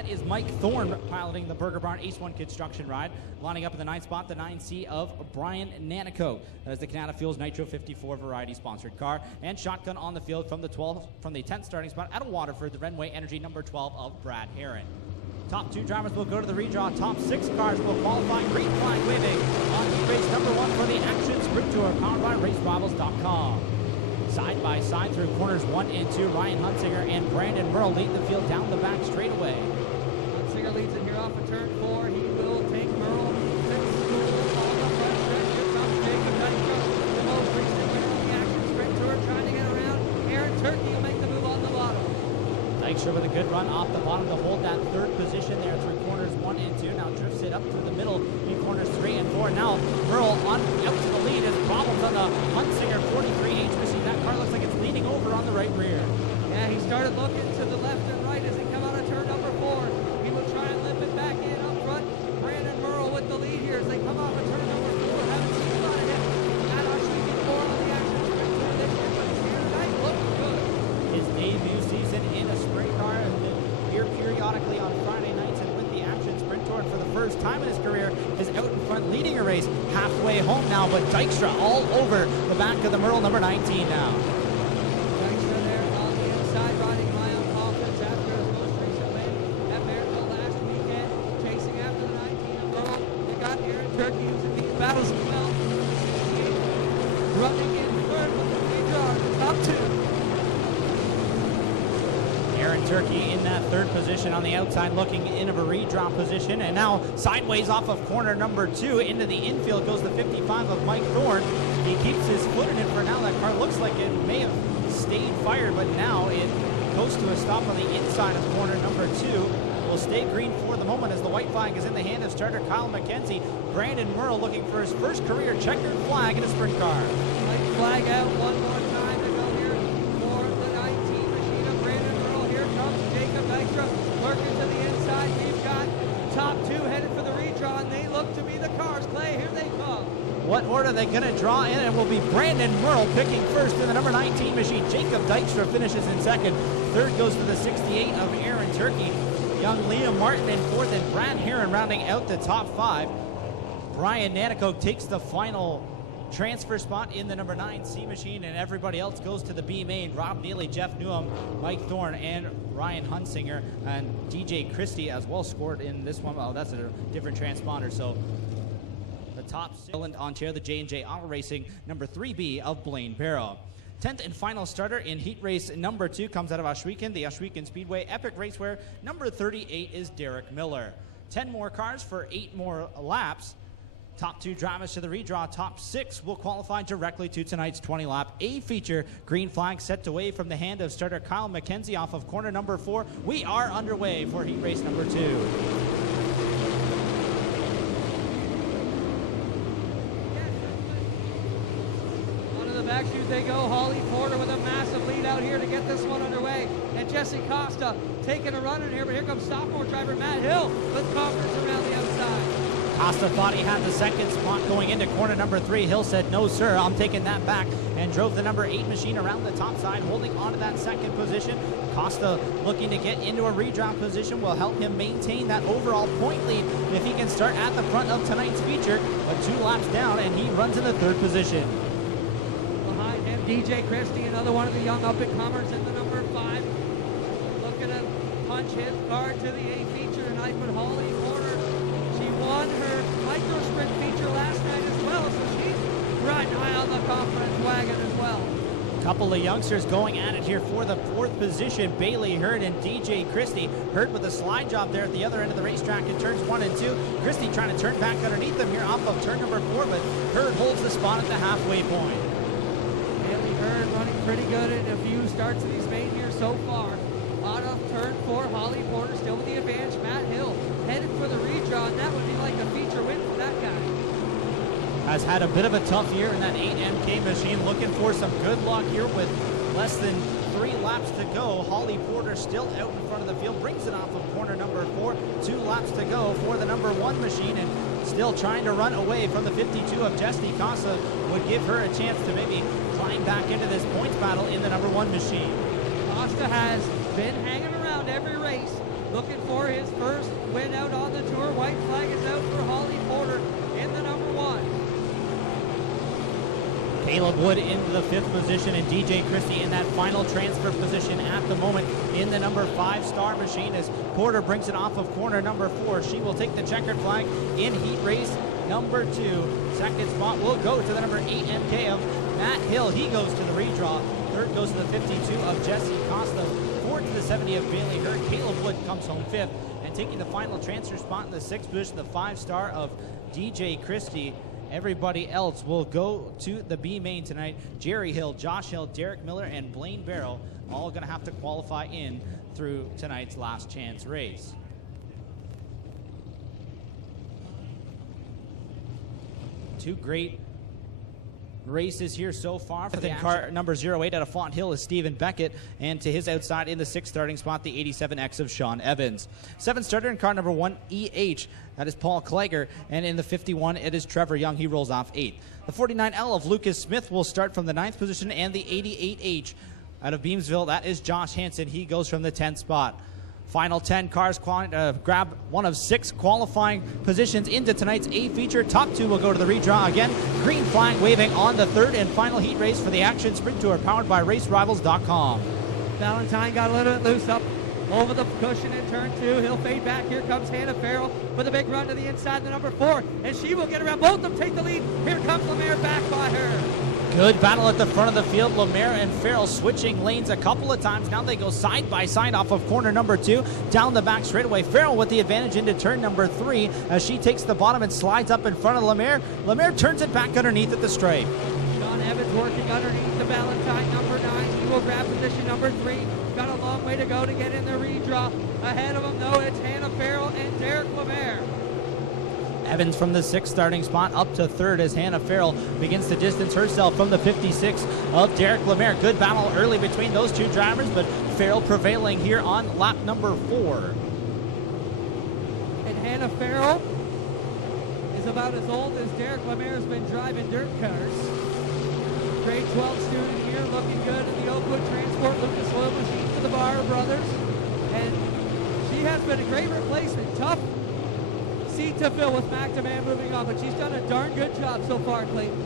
That is Mike Thorne piloting the Burger Barn Ace 1 construction ride. Lining up in the 9th spot, the 9C of Brian Nanico. That is the Canada Fuels Nitro 54 variety sponsored car. And shotgun on the field from the 10th starting spot out of Waterford, the Renway Energy number 12 of Brad Herron. Top 2 drivers will go to the redraw. Top 6 cars will qualify. Green flag waving on heat race number 1 for the Action Sprint Tour, powered by RaceRivals.com. Side by side through corners 1 and 2, Ryan Hunsinger and Brandon Merle lead the field down the back straightaway. Hunsinger leads it here off of turn 4. He will take Merle on the front stretch. Here comes Jacob Dykstra, the most recent winner of the Action Sprint Tour, trying to get around. Aaron Turkey will make the move on the bottom. Dykstra with a good run off the bottom to hold that 3rd position there through corners 1 and 2. Now drifts it up through the middle in corners 3 and 4. Now Merle on out to the lead. Has problems on the Hunsinger 43H machine. That car looks like it's leaning over on the right rear. Yeah, he started looking to the left and right as he come out of turn number 4. He will try and limp it back in up front. Brandon Merle with the lead here as they come off of turn number 4. Haven't seen a lot of him. Not actually before on the Action Sprint Tour this year, but he's here tonight. Looking good. His debut season in a sprint car, here periodically on Friday nights and with the Action Sprint Tour. For the first time in his career, is out in front leading a race halfway home now, but Dykstra all over the back of the Merle number 19 now. Dykstra there on the inside, riding high on confidence after his most recent win at Maryville last weekend, chasing after the 19 of Merle. They got Aaron Turkey who's in these battles as well. Running in third with the lead draw, the top 2. Aaron Turkey in that 3rd position on the outside, looking in of a redraw position, and now sideways off of corner number 2 into the infield goes the 55 of Mike Thorne. He keeps his foot in it for now. That car looks like it may have stayed fired, but now it goes to a stop on the inside of corner number 2. Will stay green for the moment as the white flag is in the hand of starter Kyle McKenzie. Brandon Merle looking for his first career checkered flag in a sprint car. White flag out one more time to go here for the 19 machine of Brandon Merle. Here comes Jacob Dykstra working to the inside. We've got top 2 headed for the redraw, and they look to be the cars. Clay, here they come. What order are they going to draw in? It will be Brandon Merle picking first in the number 19 machine. Jacob Dykstra finishes in 2nd. 3rd goes to the 68 of Aaron Turkey. Young Liam Martin in 4th, and Brad Herron rounding out the top 5. Brian Nanico takes the final transfer spot in the number 9C machine, and everybody else goes to the B main. Rob Neely, Jeff Newham, Mike Thorne, and Ryan Hunsinger, and DJ Christie as well scored in this one. Oh, that's a different transponder. So the top 6, Ontario, the J&J Auto Racing, number 3B of Blaine Barrow. 10th and final starter in heat race number 2 comes out of Ohsweken, the Ohsweken Speedway Epic Raceware. Number 38 is Derek Miller. 10 more cars for 8 more laps. Top 2 drivers to the redraw. Top 6 will qualify directly to tonight's 20-lap A feature. Green flag set to wave from the hand of starter Kyle McKenzie off of corner number 4. We are underway for heat race number 2. Backstreet they go. Holly Porter with a massive lead out here to get this one underway. And Jesse Costa taking a run in here, but here comes sophomore driver Matt Hill with confidence around the outside. Costa thought he had the 2nd spot going into corner number 3. Hill said, no sir, I'm taking that back, and drove the number 8 machine around the top side, holding on to that 2nd position. Costa looking to get into a redraw position will help him maintain that overall point lead if he can start at the front of tonight's feature, but 2 laps down, and he runs in the 3rd position. DJ Christie, another one of the young up-and-comers in the number 5. Looking to punch his card to the A feature tonight, but Holly Porter, she won her micro sprint feature last night as well, so she's riding high on the confidence wagon as well. Couple of youngsters going at it here for the 4th position. Bailey Hurd and DJ Christie. Hurd with a slide job there at the other end of the racetrack in turns 1 and 2. Christie trying to turn back underneath them here off of turn number 4, but Hurd holds the spot at the halfway point. Hurd running pretty good in a few starts in these main here so far. Out of turn 4, Holly Porter still with the advantage. Matt Hill headed for the redraw, and that would be like a feature win for that guy. Has had a bit of a tough year in that 8MK machine. Looking for some good luck here with less than 3 laps to go. Holly Porter still out in front of the field. Brings it off of corner number 4. 2 laps to go for the number 1 machine, and still trying to run away from the 52 of Jesse Costa. Would give her a chance to maybe climb back into this points battle in the number 1 machine. Costa has been hanging around every race looking for his first win out on the tour. White flag is out for Holly Porter in the number 1. Caleb Wood into the 5th position, and DJ Christie in that final transfer position at the moment in the number 5 Star Machine as Porter brings it off of corner number 4. She will take the checkered flag in heat race number 2. Second spot will go to the number 8 MK of Matt Hill. He goes to the redraw. Third goes to the 52 of Jesse Costa. Fourth to the 70 of Bailey Hurd. Caleb Wood comes home 5th, and taking the final transfer spot in the 6th position, the 5 star of DJ Christie. Everybody else will go to the B main tonight. Jerry Hill, Josh Hill, Derek Miller, and Blaine Barrow all going to have to qualify in through tonight's last chance race. Two great races here so far. For the car number 08 out of Font Hill is Stephen Beckett, and to his outside in the 6th starting spot, the 87X of Sean Evans. 7th starter in car number 1 EH, that is Paul Kleiger, and in the 51 it is Trevor Young. He rolls off 8th. The 49L of Lucas Smith will start from the 9th position, and the 88H out of Beamsville, that is Josh Hansen. He goes from the 10th spot. Final 10 cars grab one of 6 qualifying positions into tonight's A feature. Top 2 will go to the redraw again. Green flag waving on the 3rd and final heat race for the Action Sprint Tour, powered by RaceRivals.com. Valentine got a little bit loose up over the cushion in turn 2. He'll fade back. Here comes Hannah Farrell with a big run to the inside, the number 4, and she will get around. Both of them take the lead. Here comes Lemaire back by her. Good battle at the front of the field. Lemaire and Farrell switching lanes a couple of times. Now they go side by side off of corner number 2. Down the back straightaway. Farrell with the advantage into turn number 3 as she takes the bottom and slides up in front of Lemaire. Lemaire turns it back underneath at the stripe. Sean Evans working underneath the Valentine number 9. He will grab position number 3. Got a long way to go to get in the redraw. Ahead of him, though, it's Hannah Farrell and Derek Lemaire. Evans from the 6th starting spot up to 3rd as Hannah Farrell begins to distance herself from the 56 of Derek Lemaire. Good battle early between those two drivers, but Farrell prevailing here on lap number 4. And Hannah Farrell is about as old as Derek Lemaire has been driving dirt cars. Grade 12 student here, looking good in the Oakwood Transport Lucas Oil Machine for the Barr brothers. And she has been a great replacement. Tough seat to fill with McNamara moving on, but she's done a darn good job so far, Clayton.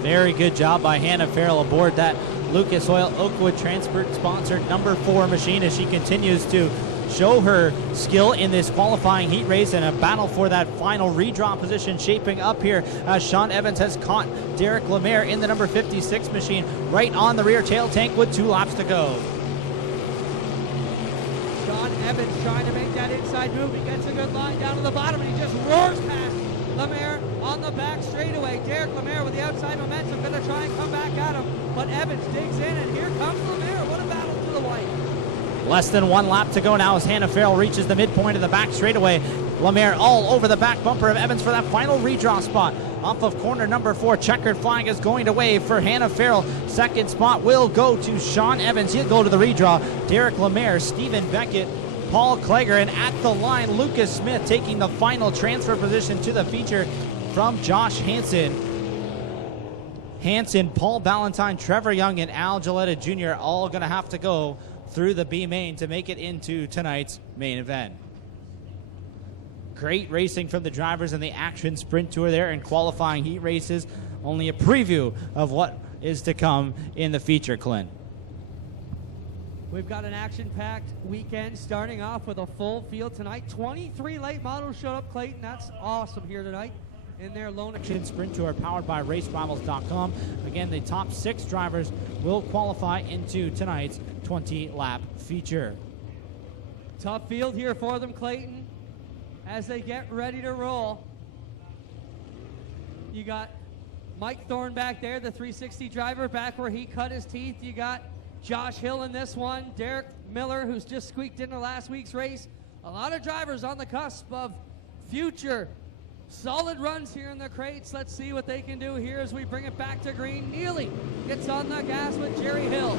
Very good job by Hannah Farrell aboard that Lucas Oil Oakwood Transport sponsored number 4 machine as she continues to show her skill in this qualifying heat race, and a battle for that final redraw position shaping up here as Sean Evans has caught Derek Lemaire in the number 56 machine right on the rear tail tank with 2 laps to go. Sean Evans trying to make that inside move. He gets a good line down to the bottom, and he just roars past Lemaire on the back straightaway. Derek Lemaire with the outside momentum, going to try and come back at him, but Evans digs in, and here comes Lemaire. What a battle to the white. Less than 1 lap to go now as Hannah Farrell reaches the midpoint of the back straightaway. Lemaire all over the back bumper of Evans for that final redraw spot. Off of corner number 4, checkered flag is going to wave for Hannah Farrell. Second spot will go to Sean Evans. He'll go to the redraw. Derek Lemaire, Stephen Beckett, Paul Kleiger, and at the line, Lucas Smith taking the final transfer position to the feature from Josh Hansen. Hansen, Paul Valentine, Trevor Young, and Al Gilletta Jr. all going to have to go through the B main to make it into tonight's main event. Great racing from the drivers in the Action Sprint Tour there in qualifying heat races. Only a preview of what is to come in the feature, Clint. We've got an action-packed weekend starting off with a full field tonight. 23 late models showed up, Clayton. That's awesome here tonight in their lone Action Sprint Tour powered by RaceRivals.com. Again, the top 6 drivers will qualify into tonight's 20-lap feature. Tough field here for them, Clayton, as they get ready to roll. You got Mike Thorne back there, the 360 driver, back where he cut his teeth. You got Josh Hill in this one, Derek Miller, who's just squeaked into last week's race. A lot of drivers on the cusp of future solid runs here in the crates. Let's see what they can do here as we bring it back to green. Neely gets on the gas with Jerry Hill.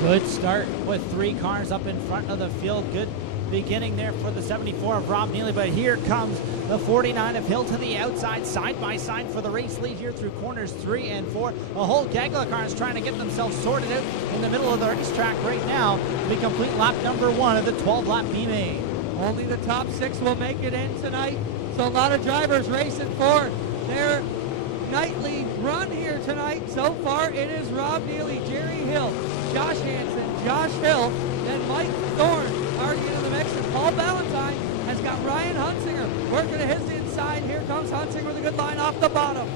Good start with 3 cars up in front of the field. Good beginning there for the 74 of Rob Neely, but here comes the 49 of Hill to the outside, side by side for the race lead here through corners 3 and 4. A whole gaggle of cars trying to get themselves sorted out in the middle of the racetrack right now to complete lap number 1 of the 12-lap B main. Only the top 6 will make it in tonight, so a lot of drivers racing for their nightly run here tonight. So far, it is Rob Neely, Jerry Hill, Josh Hansen, Josh Hill, and Mike Thorne already into the mix, and Paul Valentine has got Ryan Hunsinger working to his inside. Here comes Hunsinger with a good line off the bottom.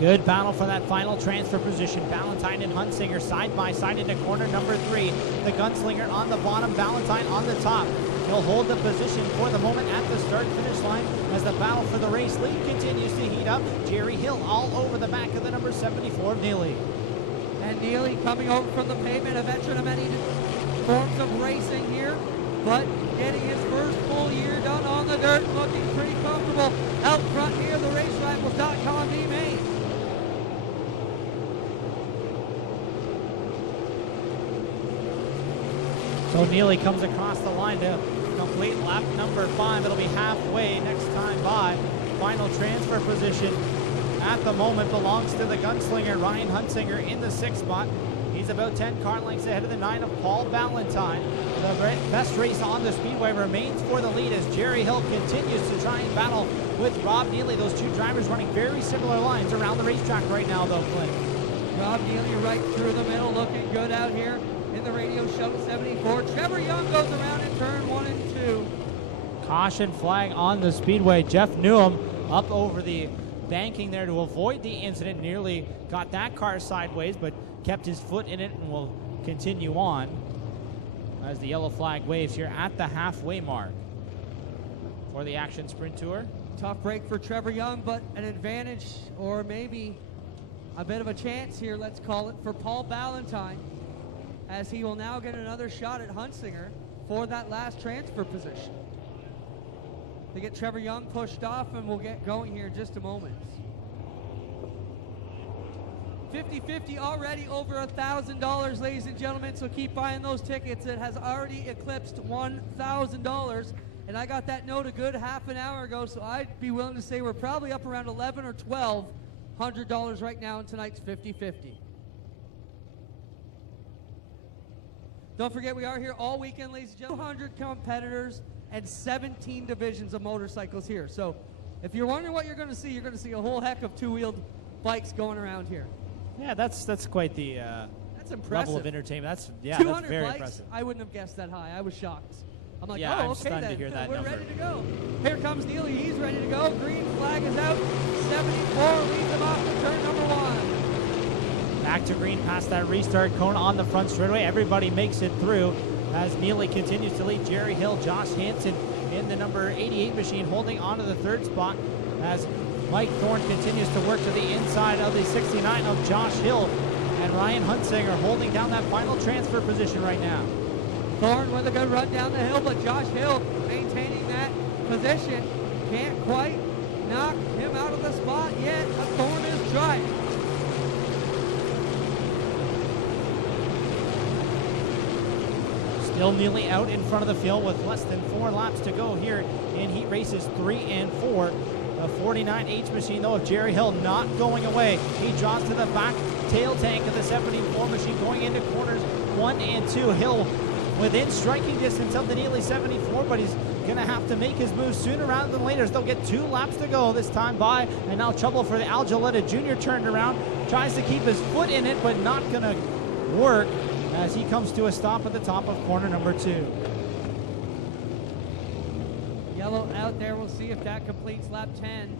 Good battle for that final transfer position. Valentine and Hunsinger side by side into corner number 3. The gunslinger on the bottom, Valentine on the top. He'll hold the position for the moment at the start-finish line as the battle for the race lead continues to heat up. Jerry Hill all over the back of the number 74 of Neely. And Neely coming over from the pavement, a veteran of many forms of racing here, but getting his first full year done on the dirt, looking pretty comfortable out front here, the racerivals.com B main. So Neely comes across the line to complete lap number 5. It'll be halfway next time by. Final transfer position at the moment belongs to the gunslinger Ryan Hunsinger in the 6th spot. He's about 10 car lengths ahead of the 9 of Paul Valentine. The best race on the speedway remains for the lead as Jerry Hill continues to try and battle with Rob Neely. Those two drivers running very similar lines around the racetrack right now though, Clint. Rob Neely right through the middle, looking good out here in the radio show 74. Trevor Young goes around in turn 1 and 2. Caution flag on the speedway. Jeff Newham up over the banking there to avoid the incident. Nearly got that car sideways, but kept his foot in it and will continue on as the yellow flag waves here at the halfway mark for the Action Sprint Tour. Tough break for Trevor Young, but an advantage, or maybe a bit of a chance here, let's call it, for Paul Valentine, as he will now get another shot at Hunsinger for that last transfer position. They get Trevor Young pushed off, and we'll get going here in just a moment. 50-50 already over $1,000, ladies and gentlemen, so keep buying those tickets. It has already eclipsed $1,000, and I got that note a good half an hour ago, so I'd be willing to say we're probably up around $1,100 or $1,200 right now in tonight's 50-50. Don't forget, we are here all weekend, ladies and gentlemen. 200 competitors and 17 divisions of motorcycles here. So if you're wondering what you're going to see a whole heck of two-wheeled bikes going around here. Yeah, that's quite the that's impressive. level of entertainment. That's 200 that's very bikes, impressive. I wouldn't have guessed that high. I was shocked. I'm like, Yeah, oh, I'm okay stunned then. to hear that We're number. ready to go. Here comes Neely. He's ready to go. Green flag is out. 74 leads him off to turn number 1. Back to green past that restart cone on the front straightaway. Everybody makes it through as Neely continues to lead. Jerry Hill, Josh Hansen in the number 88 machine holding on to the 3rd spot as Mike Thorne continues to work to the inside of the 69 of Josh Hill. And Ryan Hunsinger holding down that final transfer position right now. Thorne with a good run down the hill, but Josh Hill maintaining that position. Can't quite knock him out of the spot yet, but Thorne is trying. Still Neely out in front of the field with less than 4 laps to go here in heat races 3 and 4. The 49H machine, though, of Jerry Hill not going away. He draws to the back tail tank of the 74 machine going into corners 1 and 2. Hill within striking distance of the Neely 74, but he's going to have to make his move sooner rather than later. They'll get 2 laps to go this time by, and now trouble for the Al Gilletta Jr. turned around. Tries to keep his foot in it, but not going to work as he comes to a stop at the top of corner number 2. Yellow out there. We'll see if that completes lap 10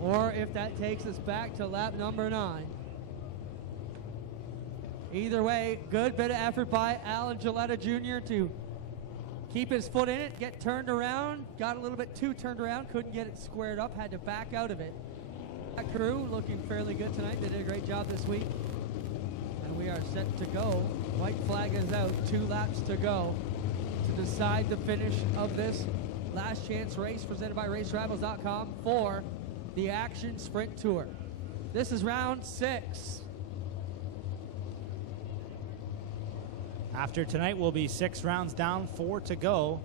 or if that takes us back to lap number 9. Either way, good bit of effort by Alan Gilletta Jr. to keep his foot in it, get turned around, got a little bit too turned around, couldn't get it squared up, had to back out of it. That crew looking fairly good tonight. They did a great job this week. And we are set to go. White flag is out, 2 laps to go to decide the finish of this last chance race presented by racerivals.com for the Action Sprint Tour. This is round 6. After tonight, we'll be 6 rounds down, 4 to go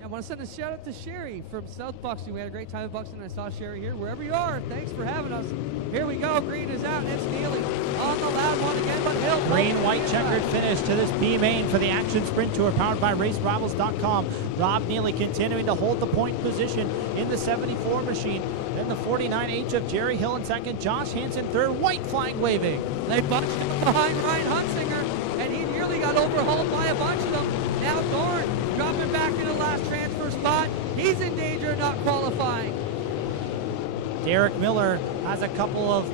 I want to send a shout out to Sherry from South Buxton. We had a great time in Buxton. I saw Sherry here. Wherever you are, thanks for having us. Here we go. Green is out, and it's Neely on the loud one again, but Hill. Green, white checkered finish to this B main for the Action Sprint Tour, powered by RaceRivals.com. Rob Neely continuing to hold the point position in the 74 machine. Then the 49H of Jerry Hill in second, Josh Hansen third, white flag waving. They bunched him behind Ryan Hunsinger, and he nearly got overhauled by a bunch of them. Now Thorne dropping back in the last transfer spot. He's in danger of not qualifying. Derek Miller has a couple of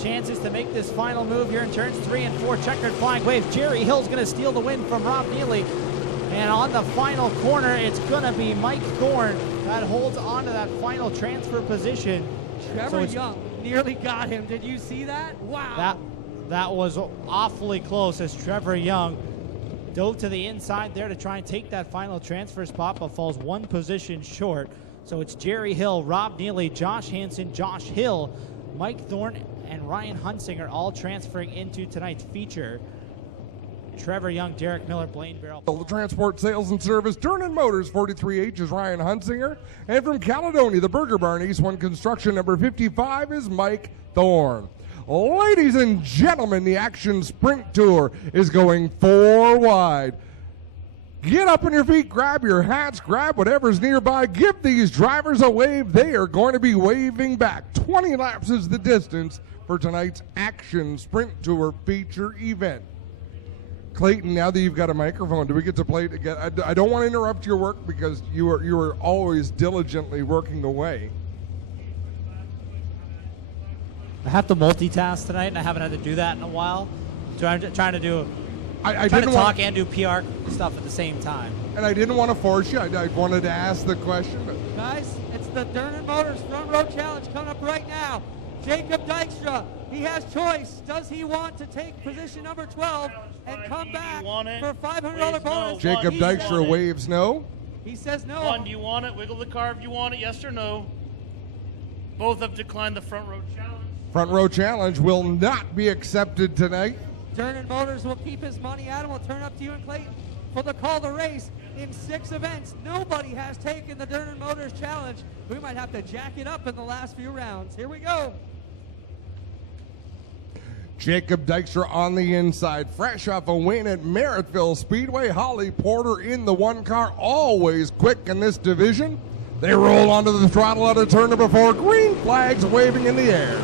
chances to make this final move here in turns 3 and 4. Checkered flag wave. Jerry Hill's going to steal the win from Rob Neely. And on the final corner, it's going to be Mike Thorne that holds on to that final transfer position. Trevor Young nearly got him. Did you see that? Wow. That was awfully close as Trevor Young dove to the inside there to try and take that final transfer spot, but falls one position short. So it's Jerry Hill, Rob Neely, Josh Hansen, Josh Hill, Mike Thorne, and Ryan Hunsinger all transferring into tonight's feature. Trevor Young, Derek Miller, Blaine Barrel. The Transport Sales and Service, Durnan Motors, 43H is Ryan Hunsinger. And from Caledonia, the Burger Barn, East 1 Construction, number 55 is Mike Thorne. Ladies and gentlemen, the Action Sprint Tour is going 4 wide. Get up on your feet, grab your hats, grab whatever's nearby, give these drivers a wave. They are going to be waving back. 20 laps is the distance for tonight's Action Sprint Tour feature event. Clayton, now that you've got a microphone, do we get to play it again? I don't want to interrupt your work because you are always diligently working away. I have to multitask tonight, and I haven't had to do that in a while. So I'm trying to do, I trying didn't to talk and do PR stuff at the same time. And I didn't want to force you. I wanted to ask the question. But Guys, it's the Durnan Motors Front Row Challenge coming up right now. Jacob Dykstra, he has choice. Does he want to take position number 12 and come back for a $500 bonus? Jacob Dykstra waves no. He says no. One, do you want it? Wiggle the car if you want it, yes or no. Both have declined the front row challenge. Front row challenge will not be accepted tonight. Durnan Motors will keep his money. Adam will turn up to you and Clayton for the call to race. In 6 events, nobody has taken the Durnan Motors Challenge. We might have to jack it up in the last few rounds. Here we go. Jacob Dykstra on the inside, fresh off a win at Merrittville Speedway. Holly Porter in the 1 car, always quick in this division. They roll onto the throttle out of turn number 4. Green flags waving in the air.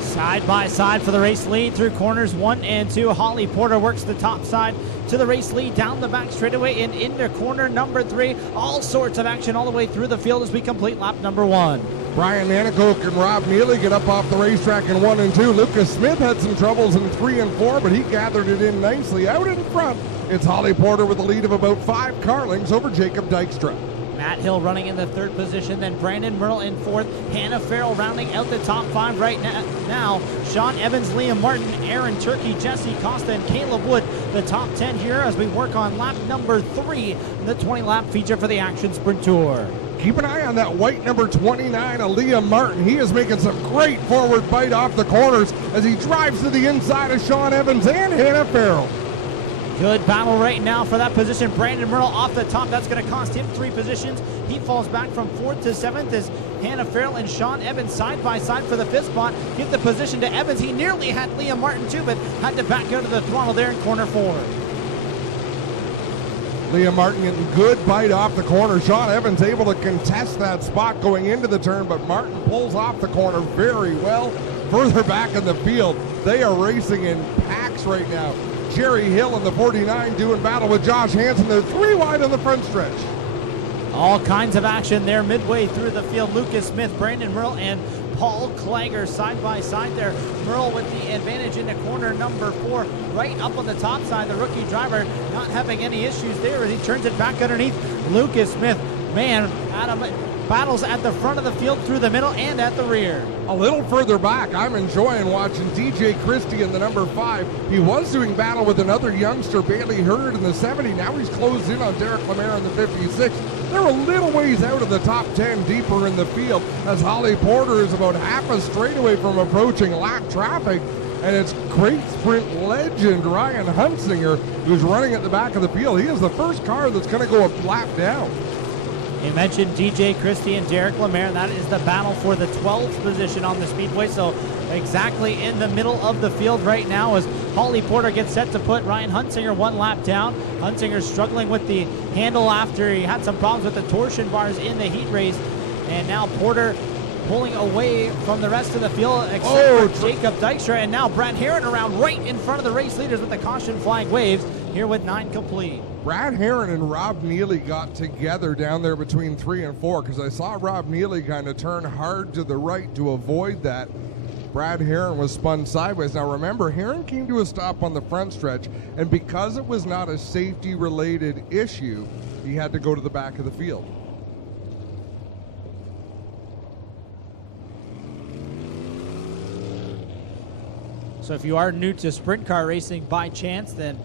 Side by side for the race lead through corners 1 and 2. Holly Porter works the top side to the race lead down the back straightaway and into corner number 3. All sorts of action all the way through the field as we complete lap number 1. Brian Nanicoke and Rob Neely get up off the racetrack in 1 and 2. Lucas Smith had some troubles in 3 and 4, but he gathered it in nicely. Out in front, it's Holly Porter with a lead of about 5 car lengths over Jacob Dykstra. Matt Hill running in the 3rd position, then Brandon Merle in 4th. Hannah Farrell rounding out the top 5 right now. Sean Evans, Liam Martin, Aaron Turkey, Jesse Costa, and Caleb Wood, the top 10 here as we work on lap number 3, the 20-lap feature for the Action Sprint Tour. Keep an eye on that white number 29, Liam Martin. He is making some great forward bite off the corners as he drives to the inside of Sean Evans and Hannah Farrell. Good battle right now for that position. Brandon Merle off the top. That's going to cost him 3 positions. He falls back from 4th to 7th as Hannah Farrell and Sean Evans side by side for the 5th spot. Give the position to Evans. He nearly had Liam Martin too, but had to back out of the throttle there in corner 4. Liam Martin getting good bite off the corner. Sean Evans able to contest that spot going into the turn, but Martin pulls off the corner very well. Further back in the field, they are racing in packs right now. Jerry Hill in the 49 doing battle with Josh Hansen. They're 3 wide on the front stretch. All kinds of action there midway through the field. Lucas Smith, Brandon Merle, and Paul Klager side by side there. Merle with the advantage into corner number 4, right up on the top side. The rookie driver not having any issues there as he turns it back underneath. Lucas Smith, man, Adam battles at the front of the field, through the middle, and at the rear. A little further back, I'm enjoying watching DJ Christie in the number 5. He was doing battle with another youngster, Bailey Hurd, in the 70. Now he's closed in on Derek Lemaire in the 56. They're a little ways out of the top 10, deeper in the field, as Holly Porter is about half a straightaway from approaching lap traffic. And it's Great Sprint legend Ryan Hunsinger who's running at the back of the field. He is the first car that's going to go a lap down. You mentioned DJ Christie and Derek Lemaire. That is the battle for the 12th position on the speedway. So exactly in the middle of the field right now as Holly Porter gets set to put Ryan Hunsinger 1 lap down. Hunsinger's struggling with the handle after he had some problems with the torsion bars in the heat race. And now Porter pulling away from the rest of the field except for Jacob Dykstra. And now Brad Herron around right in front of the race leaders with the caution flag waves here with 9 complete. Brad Herron and Rob Neely got together down there between 3 and 4 because I saw Rob Neely kind of turn hard to the right to avoid that. Brad Herron was spun sideways. Now remember, Herron came to a stop on the front stretch, and because it was not a safety-related issue, he had to go to the back of the field. So if you are new to sprint car racing by chance, then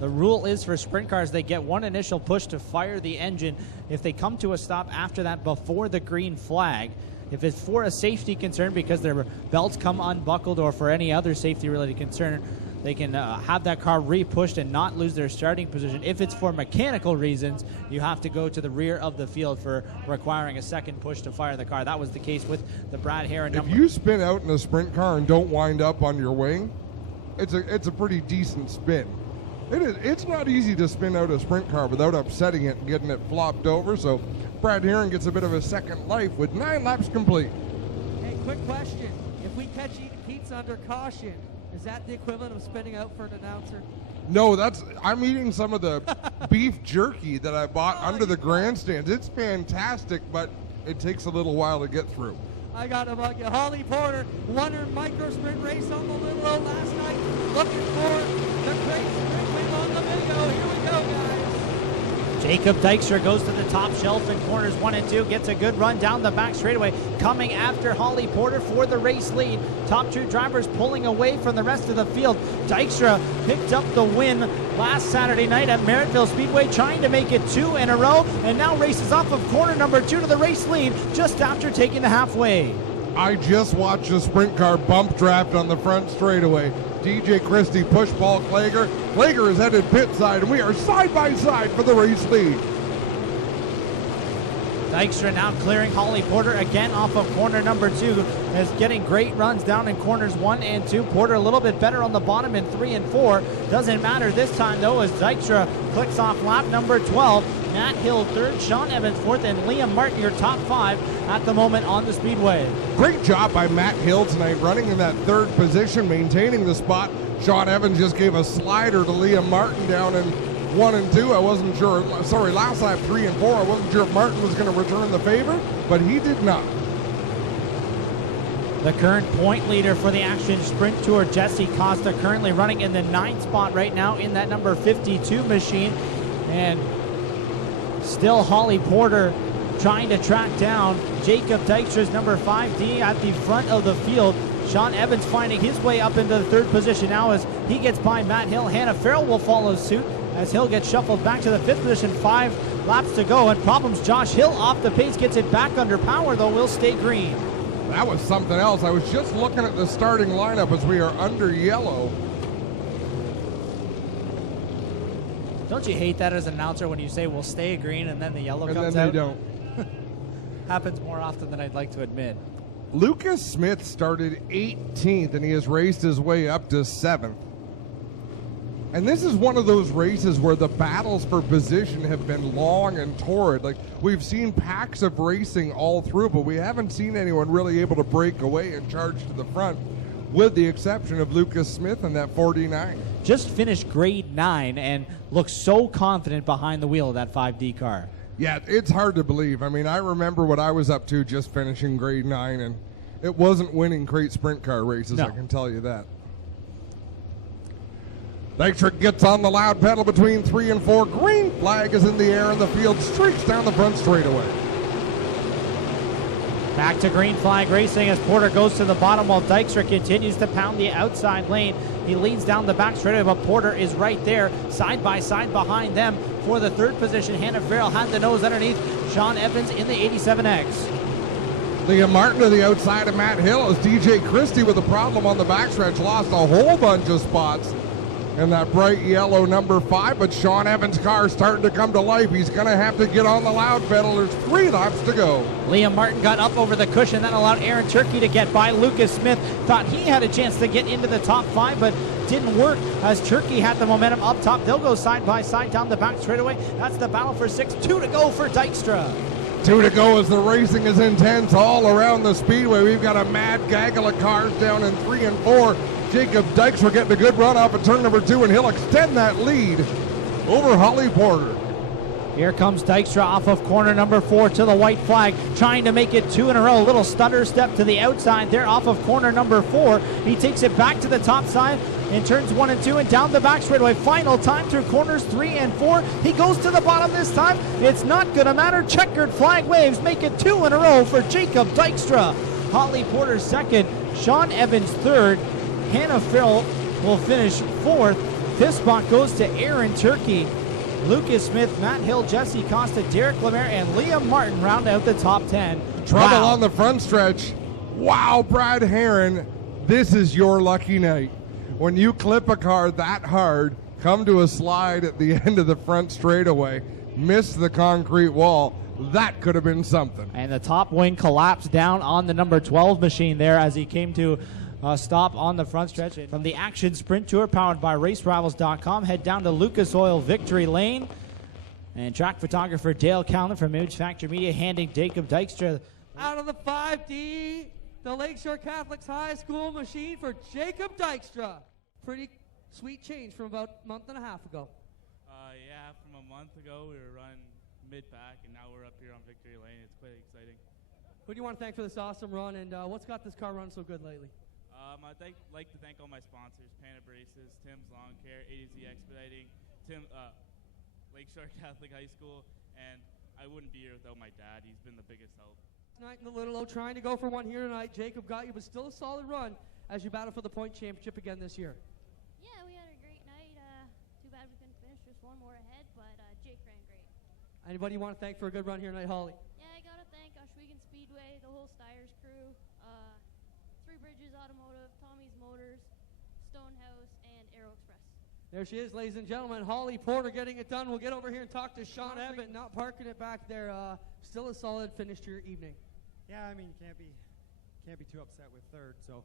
the rule is for sprint cars, they get one initial push to fire the engine. If they come to a stop after that before the green flag, if it's for a safety concern because their belts come unbuckled or for any other safety-related concern, they can have that car re-pushed and not lose their starting position. If it's for mechanical reasons, you have to go to the rear of the field for requiring a second push to fire the car. That was the case with the Brad Herron number. If you spin out in a sprint car and don't wind up on your wing, it's a pretty decent spin. It's not easy to spin out a sprint car without upsetting it and getting it flopped over, so Brad Herron gets a bit of a second life with 9 laps complete. Hey, quick question. If we catch heats under caution, is that the equivalent of spinning out for an announcer? No, I'm eating some of the beef jerky that I bought under the grandstands. It's fantastic, but it takes a little while to get through. I got to bug you. Holly Porter won her micro sprint race on the Little O last night. Looking for the great sprint win on the video. Here we go, guys. Jacob Dykstra goes to the top shelf in corners 1 and 2, gets a good run down the back straightaway, coming after Holly Porter for the race lead. Top 2 drivers pulling away from the rest of the field. Dykstra picked up the win last Saturday night at Merrittville Speedway, trying to make it 2 in a row, and now races off of corner number 2 to the race lead just after taking the halfway. I just watched a sprint car bump draft on the front straightaway. DJ Christie push Paul Klager. Klager is headed pit side, and we are side by side for the race lead. Dykstra now clearing Holly Porter again off of corner number 2, is getting great runs down in corners 1 and 2. Porter a little bit better on the bottom in 3 and 4. Doesn't matter this time though, as Dykstra clicks off lap number 12. Matt Hill 3rd, Sean Evans 4th, and Liam Martin your top 5 at the moment on the speedway. Great job by Matt Hill tonight, running in that 3rd position, maintaining the spot. Sean Evans just gave a slider to Liam Martin down in 1 and 2. I wasn't sure, last lap 3 and 4, I wasn't sure if Martin was going to return the favor, but he did not. The current point leader for the Action Sprint Tour, Jesse Costa, currently running in the 9th spot right now in that number 52 machine. And still Holly Porter trying to track down Jacob Dykstra's number 5D at the front of the field. Sean Evans finding his way up into the 3rd position now as he gets by Matt Hill. Hannah Farrell will follow suit as Hill gets shuffled back to the 5th position. 5 laps to go, and problems. Josh Hill off the pace, gets it back under power though, will stay green. That was something else. I was just looking at the starting lineup as we are under yellow. Don't you hate that as an announcer when you say we'll stay green and then the yellow comes out? And then they don't. Happens more often than I'd like to admit. Lucas Smith started 18th, and he has raced his way up to 7th. And this is one of those races where the battles for position have been long and torrid. Like, we've seen packs of racing all through, but we haven't seen anyone really able to break away and charge to the front, with the exception of Lucas Smith in that 49. Just finished grade 9 and looks so confident behind the wheel of that 5D car. Yeah, it's hard to believe. I mean, I remember what I was up to just finishing grade 9, and it wasn't winning great sprint car races, No. I can tell you that. Dykstra gets on the loud pedal between 3 and 4. Green flag is in the air, and the field streaks down the front straightaway. Back to green flag racing as Porter goes to the bottom while Dykstra continues to pound the outside lane. He leads down the back straightaway, but Porter is right there, side by side behind them for the 3rd position. Hannah Farrell had the nose underneath Sean Evans in the 87X. Liam Martin to the outside of Matt Hill as DJ Christie with a problem on the backstretch lost a whole bunch of spots in that bright yellow number 5, but Sean Evans' car starting to come to life. He's going to have to get on the loud pedal. There's 3 laps to go. Liam Martin got up over the cushion. That allowed Aaron Turkey to get by. Lucas Smith thought he had a chance to get into the top 5, but didn't work as Turkey had the momentum up top. They'll go side by side down the back straightaway. That's the battle for 6. 2 to go for Dykstra. 2 to go as the racing is intense all around the speedway. We've got a mad gaggle of cars down in 3 and 4. Jacob Dykstra getting a good run off at turn number 2, and he'll extend that lead over Holly Porter. Here comes Dykstra off of corner number 4 to the white flag, trying to make it 2 in a row. A little stutter step to the outside there off of corner number 4. He takes it back to the top side in turns 1 and 2 and down the back straightaway. Final time through corners 3 and 4. He goes to the bottom this time. It's not going to matter. Checkered flag waves make it 2 in a row for Jacob Dykstra. Holly Porter second, Sean Evans third. Hannah Farrell will finish 4th. This spot goes to Aaron Turkey. Lucas Smith, Matt Hill, Jesse Costa, Derek Lemaire, and Liam Martin round out the top 10. Trouble on the front stretch. Wow, Brad Herron, this is your lucky night. When you clip a car that hard, come to a slide at the end of the front straightaway, miss the concrete wall, that could have been something. And the top wing collapsed down on the number 12 machine there as he came to stop on the front stretch. From the Action Sprint Tour powered by RaceRivals.com, head down to Lucas Oil Victory Lane. And track photographer Dale Callan from Image Factor Media handing Jacob Dykstra. Out of the 5D, the Lakeshore Catholics High School machine for Jacob Dykstra. Pretty sweet change from about a month and a half ago. Yeah, from a month ago we were running mid-pack, and now we're up here on Victory Lane. It's quite exciting. Who do you want to thank for this awesome run, and what's got this car running so good lately? I'd like to thank all my sponsors, Panda Braces, Tim's Lawn Care, A to Z Expediting, Lakeshore Catholic High School, and I wouldn't be here without my dad. He's been the biggest help. Tonight in the Little O, trying to go for one here tonight. Jacob got you, but still a solid run as you battle for the point championship again this year. Yeah, we had a great night. Too bad we couldn't finish, just one more ahead, but Jake ran great. Anybody you want to thank for a good run here tonight, Holly? Yeah, I got to thank Oshwegan Speedway, the whole Styres crew, Three Bridges Automotive, Tommy's Motors, Stonehouse, and Aero Express. There she is, ladies and gentlemen. Holly Porter getting it done. We'll get over here and talk to Sean Evans, not parking it back there. Still a solid finish to your evening. Yeah, I mean, can't be too upset with third. So,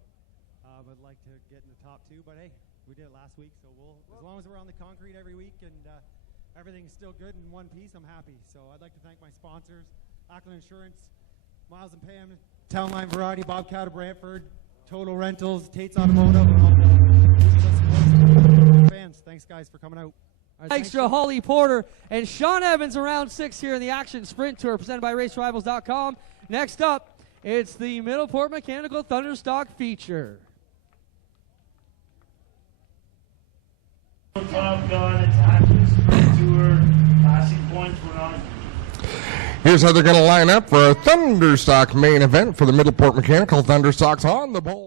would like to get in the top 2, but hey, we did it last week, so we'll as long as we're on the concrete every week and everything's still good in one piece, I'm happy. So I'd like to thank my sponsors, Ackland Insurance, Miles and Pam, Town Line Variety, Bobcat of Brantford, Total Rentals, Tate's Automotive, and all the fans. Thanks, guys, for coming out. Extra Holly Porter and Sean Evans around 6 here in the Action Sprint Tour presented by RaceRivals.com. Next up, it's the Middleport Mechanical Thunderstock feature. Top Gun, it's Action Sprint Tour, passing points were on. Here's how they're going to line up for a Thunderstock main event for the Middleport Mechanical Thunderstocks on the bowl.